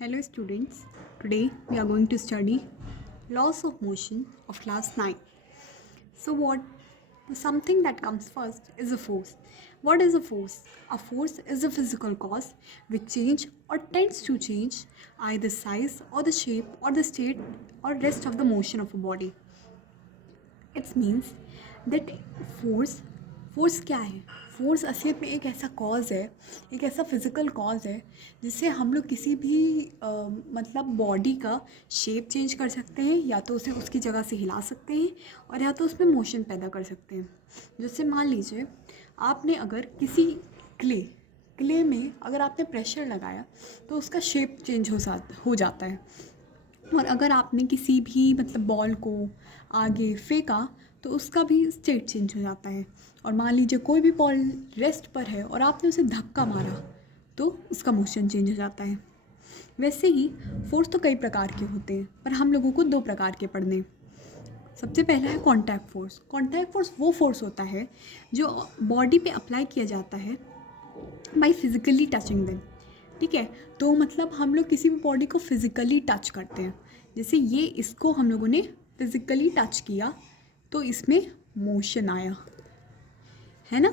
Hello students, today we are going to study laws of motion of class 9. So something that comes first is a force. What is a force? A force is a physical cause which change or tends to change either size or the shape or the state or rest of the motion of a body. It's means that force force क्या है? Force असलियत में एक ऐसा cause है, एक ऐसा physical cause है जिससे हम लोग किसी भी मतलब बॉडी का शेप चेंज कर सकते हैं, या तो उसे उसकी जगह से हिला सकते हैं और या तो उसमें मोशन पैदा कर सकते हैं. जैसे मान लीजिए आपने अगर किसी क्ले में अगर आपने प्रेशर लगाया तो उसका शेप चेंज हो जाता है. और अगर आपने किसी भी मतलब बॉल को आगे फेंका तो उसका भी स्टेट चेंज हो जाता है. और मान लीजिए कोई भी बॉल रेस्ट पर है और आपने उसे धक्का मारा तो उसका मोशन चेंज हो जाता है. वैसे ही फोर्स तो कई प्रकार के होते हैं, पर हम लोगों को दो प्रकार के पढ़ने. सबसे पहला है कॉन्टैक्ट फोर्स. कॉन्टैक्ट फोर्स वो फोर्स होता है जो बॉडी पे अप्लाई किया जाता है बाई फिज़िकली टचिंग देम. ठीक है, तो मतलब हम लोग किसी भी बॉडी को फिज़िकली टच करते हैं. जैसे ये इसको हम लोगों ने फिज़िकली टच किया तो इसमें मोशन आया, है ना.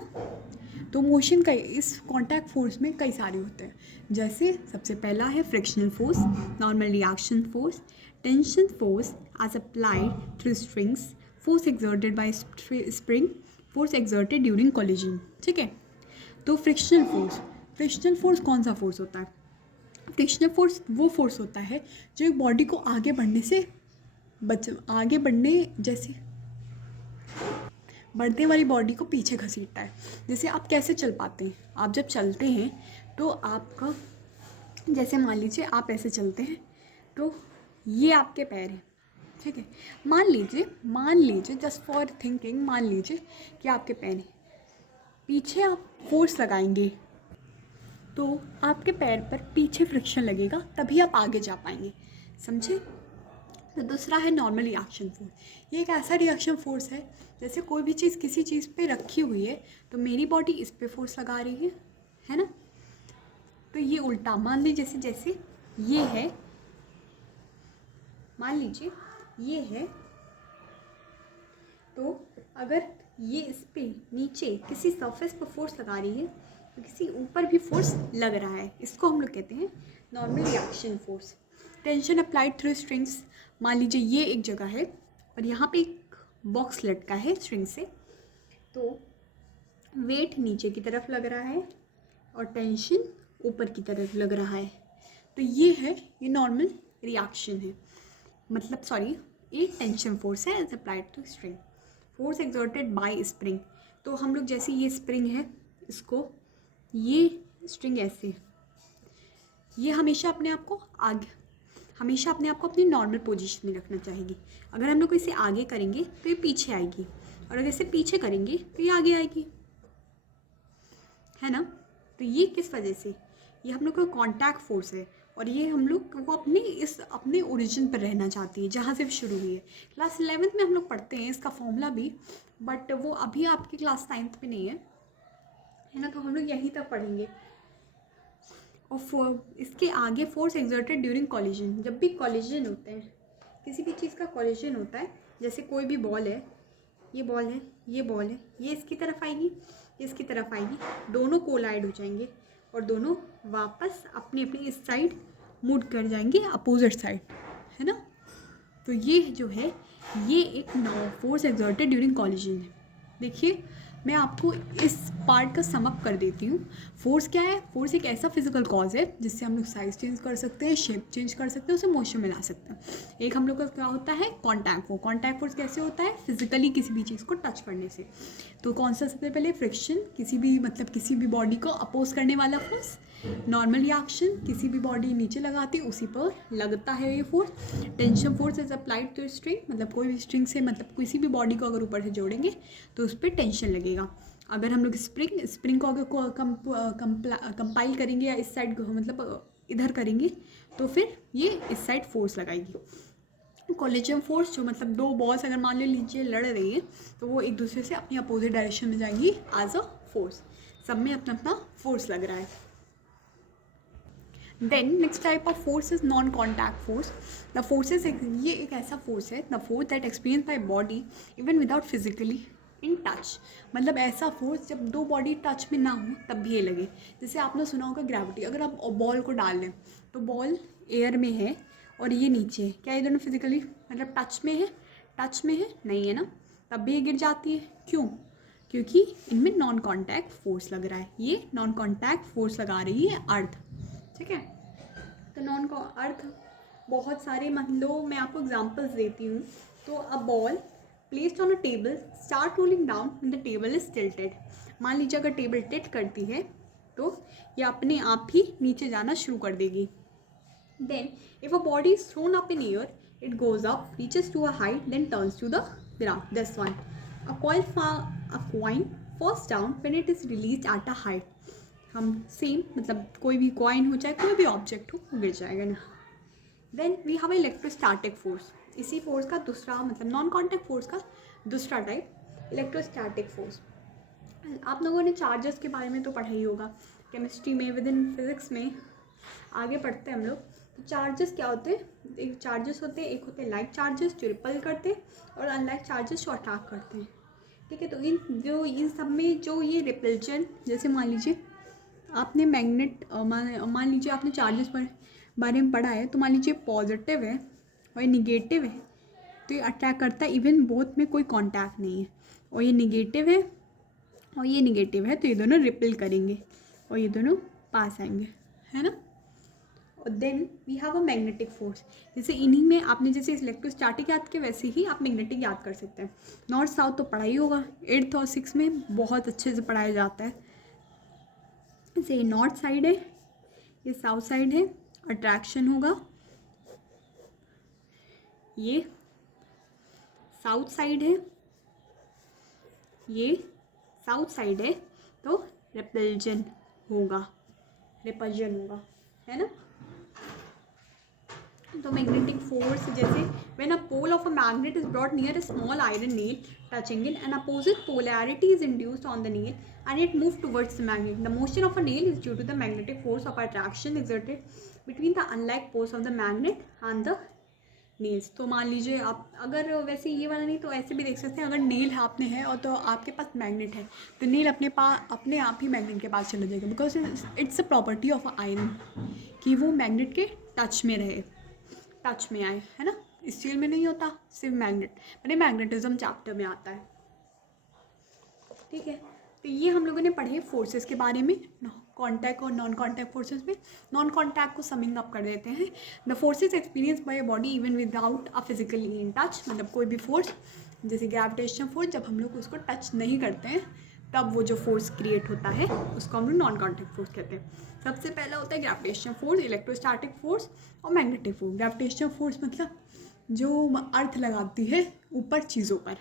तो मोशन का इस कॉन्टैक्ट फोर्स में कई सारे होते हैं. जैसे सबसे पहला है frictional force, normal reaction force, tension force as applied through strings, force exerted by spring, force exerted during collision. ठीक है, तो फ्रिक्शनल फोर्स कौन सा फोर्स होता है? फ्रिक्शनल फोर्स वो फोर्स होता है जो एक बॉडी को आगे बढ़ने वाली बॉडी को पीछे घसीटता है. जैसे आप कैसे चल पाते हैं? आप जब चलते हैं तो आपका, जैसे मान लीजिए आप ऐसे चलते हैं तो ये आपके पैर हैं. ठीक है, मान लीजिए जस्ट फॉर थिंकिंग, मान लीजिए कि आपके पैर हैं. पीछे आप फोर्स लगाएंगे तो आपके पैर पर पीछे फ्रिक्शन लगेगा, तभी आप आगे जा पाएंगे. समझे? तो दूसरा है नॉर्मल रिएक्शन फोर्स. ये एक ऐसा रिएक्शन फोर्स है जैसे कोई भी चीज़ किसी चीज़ पे रखी हुई है तो मेरी बॉडी इस पे फोर्स लगा रही है ना. तो ये उल्टा, मान लीजिए जैसे ये है, मान लीजिए ये है, तो अगर ये इस पे नीचे किसी सरफेस पर फोर्स लगा रही है तो किसी ऊपर भी फोर्स लग रहा है. इसको हम लोग कहते हैं normal reaction force. Tension applied through strings. मान लीजिए ये एक जगह है और यहाँ पे एक बॉक्स लटका है स्ट्रिंग से, तो वेट नीचे की तरफ लग रहा है और टेंशन ऊपर की तरफ लग रहा है. तो ये नॉर्मल रिएक्शन है, मतलब सॉरी, ये टेंशन फोर्स है as applied to string. Force exerted by spring. तो हम लोग जैसे ये स्प्रिंग है, इसको ये स्ट्रिंग ऐसे, ये हमेशा अपने आप को अपनी नॉर्मल पोजीशन में रखना चाहिए. अगर हम लोग इसे आगे करेंगे तो ये पीछे आएगी, और अगर इसे पीछे करेंगे तो ये आगे आएगी, है ना. तो ये किस वजह से? ये हम लोग का कॉन्टैक्ट फोर्स है और ये हम लोग वो अपने ओरिजिन पर रहना चाहती है जहाँ से शुरू हुई है. क्लास 11th में हम लोग पढ़ते हैं इसका फॉर्मूला भी, बट वो अभी आपकी क्लास 9th में नहीं है ना. तो हम लोग यहीं तक पढ़ेंगे. और इसके आगे फोर्स एक्सर्टेड ड्यूरिंग कॉलिजन. जब भी कॉलिजन होते हैं, किसी भी चीज़ का कॉलिजन होता है, जैसे कोई भी बॉल है, ये बॉल है, ये इसकी तरफ आएगी, ये इसकी तरफ आएगी, दोनों कोलाइड हो जाएंगे और दोनों वापस अपनी अपनी इस साइड मूव कर जाएंगे, अपोजिट साइड, है ना. तो ये जो है ये एक फोर्स एक्सर्टेड ड्यूरिंग कॉलिजन है. देखिए मैं आपको इस पार्ट का सम अप कर देती हूँ. फोर्स क्या है? फोर्स एक ऐसा फिजिकल कॉज है जिससे हम लोग साइज चेंज कर सकते हैं, शेप चेंज कर सकते हैं, उसे मोशन में ला सकते हैं. एक हम लोग का क्या होता है? Contact force. कॉन्टैक्ट फोर्स कैसे होता है? फिजिकली किसी भी चीज़ को टच करने से. तो कौन सा? सबसे पहले फ्रिक्शन, किसी भी बॉडी को अपोज करने वाला फोर्स. नॉर्मल रिएक्शन, किसी भी बॉडी नीचे लगाती है उसी पर लगता है ये force. Tension force is applied to string, मतलब कोई भी स्ट्रिंग से, मतलब किसी भी बॉडी को अगर ऊपर से जोड़ेंगे तो उस पर टेंशन लगेगा. अगर हम लोग स्प्रिंग को अगर कंपाइल करेंगे या इस साइड मतलब इधर करेंगे तो फिर ये इस साइड फोर्स लगाएगी. कोलिजन फोर्स, जो मतलब दो बॉल्स अगर मान लीजिए लड़ रही है तो वो एक दूसरे से अपनी अपोजिट डायरेक्शन में जाएंगी एज अ फोर्स. सब में अपना अपना फोर्स लग रहा है. Then next type of force is non contact force. The forces, ये एक ऐसा फोर्स है, the force that experience by body even without physically in touch. मतलब ऐसा फोर्स जब दो बॉडी टच में ना हो तब भी ये लगे. जैसे आपने सुना होगा ग्रेविटी. अगर आप बॉल को डाल लें तो बॉल एयर में है और ये नीचे है, क्या ये दोनों फिजिकली मतलब टच में है? टच में है नहीं है ना, तब भी ये गिर जाती है. क्यों? क्योंकि इनमें नॉन कॉन्टैक्ट फोर्स लग रहा है. ये नॉन कॉन्टैक्ट फोर्स लगा रही है अर्थ. ठीक है, तो नॉन अर्थ बहुत सारे, मान लो मैं आपको एग्जांपल्स देती हूँ. तो a ball placed on a table start rolling down when the table is tilted. मान लीजिए अगर टेबल टिल्ट करती है तो ये अपने आप ही नीचे जाना शुरू कर देगी. Then if a body is thrown up in air it goes up, reaches to a height, then turns to the ground. This one. A coin falls when it is released at a height. हम same मतलब कोई भी coin हो चाहे कोई भी object हो वो गिर जाएगा ना. Then we have electrostatic force. इसी फोर्स का दूसरा मतलब नॉन कॉन्टैक्ट फोर्स का दूसरा टाइप इलेक्ट्रोस्टैटिक फोर्स. आप लोगों ने चार्जेस के बारे में तो पढ़ा ही होगा केमिस्ट्री में, विद इन फिजिक्स में आगे पढ़ते हैं हम लोग. तो चार्जेस क्या होते हैं? एक चार्जेस होते हैं, एक होते हैं लाइक चार्जेस जो रिपल करते हैं और अनलाइक चार्जेस जो अटैक करते हैं. ठीक है, तो इन सब में जो ये रिपल्जन, जैसे मान लीजिए आपने मैग्नेट मान लीजिए आपने चार्जेस पर बारे में पढ़ा है, तो मान लीजिए पॉजिटिव है और ये निगेटिव है तो ये अटैक करता है इवन बोथ में कोई कांटेक्ट नहीं है. और ये निगेटिव है और ये निगेटिव है तो ये दोनों रिपेल करेंगे और ये दोनों पास आएंगे, है ना. और then we have a magnetic force. जैसे इन्हीं में आपने जैसे इलेक्ट्रोस्टैटिक याद किया वैसे ही आप मैग्नेटिक याद कर सकते हैं. नॉर्थ साउथ तो पढ़ा ही होगा, 8th और 6th में बहुत अच्छे से पढ़ाया जाता है. जैसे ये नॉर्थ साइड है, ये साउथ साइड है, अट्रैक्शन होगा. ये साउथ साइड है, ये साउथ साइड है तो रिपल्जन होगा, है ना. तो मैग्नेटिक फोर्स जैसे when a pole of a magnet is brought near a small iron nail touching in an opposite polarity is induced on the nail and it moves towards the magnet. The motion of a nail is due to the magnetic force of attraction exerted between the unlike poles of the magnet and the nails. तो मान लीजिए आप अगर वैसे ये वाला नहीं तो ऐसे भी देख सकते हैं. अगर नेल आपने है और तो आपके पास मैग्नेट है तो नेल अपने आप ही मैग्नेट के पास चला जाएगा. Because it's a property of iron कि वो मैग्नेट के टच में रहे, टच में आए, है ना. स्टील में नहीं होता, सिर्फ मैग्नेट मैंने मैग्नेटिज्म चैप्टर में आता है. ठीक है, तो ये हम लोगों ने पढ़े फोर्सेस के बारे में, कॉन्टैक्ट और नॉन कॉन्टैक्ट फोर्सेस में. नॉन कॉन्टैक्ट को समिंग अप कर देते हैं. The forces experience by a body even without a physically in touch. मतलब कोई भी फोर्स जैसे ग्रेविटेशनल फोर्स, जब हम लोग उसको टच नहीं करते हैं तब वो जो फोर्स क्रिएट होता है उसको हम लोग नॉन कॉन्टैक्ट फोर्स कहते हैं. सबसे पहला होता है ग्रेविटेशनल फोर्स, इलेक्ट्रोस्टैटिक फोर्स और मैग्नेटिक फोर्स. ग्रेविटेशनल फोर्स मतलब जो अर्थ लगाती है ऊपर चीज़ों पर.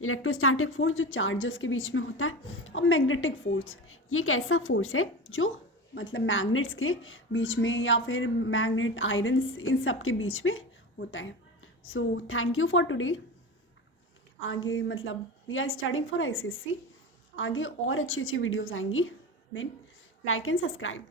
इलेक्ट्रोस्टैटिक फोर्स जो चार्जेस के बीच में होता है. और मैग्नेटिक फोर्स ये एक ऐसा फोर्स है जो मतलब मैग्नेट्स के बीच में या फिर मैग्नेट आयरन्स इन सब के बीच में होता है. So thank you for today. आगे मतलब we are studying for ICSE. आगे और अच्छी अच्छी वीडियोज़ आएंगी. Then like and subscribe.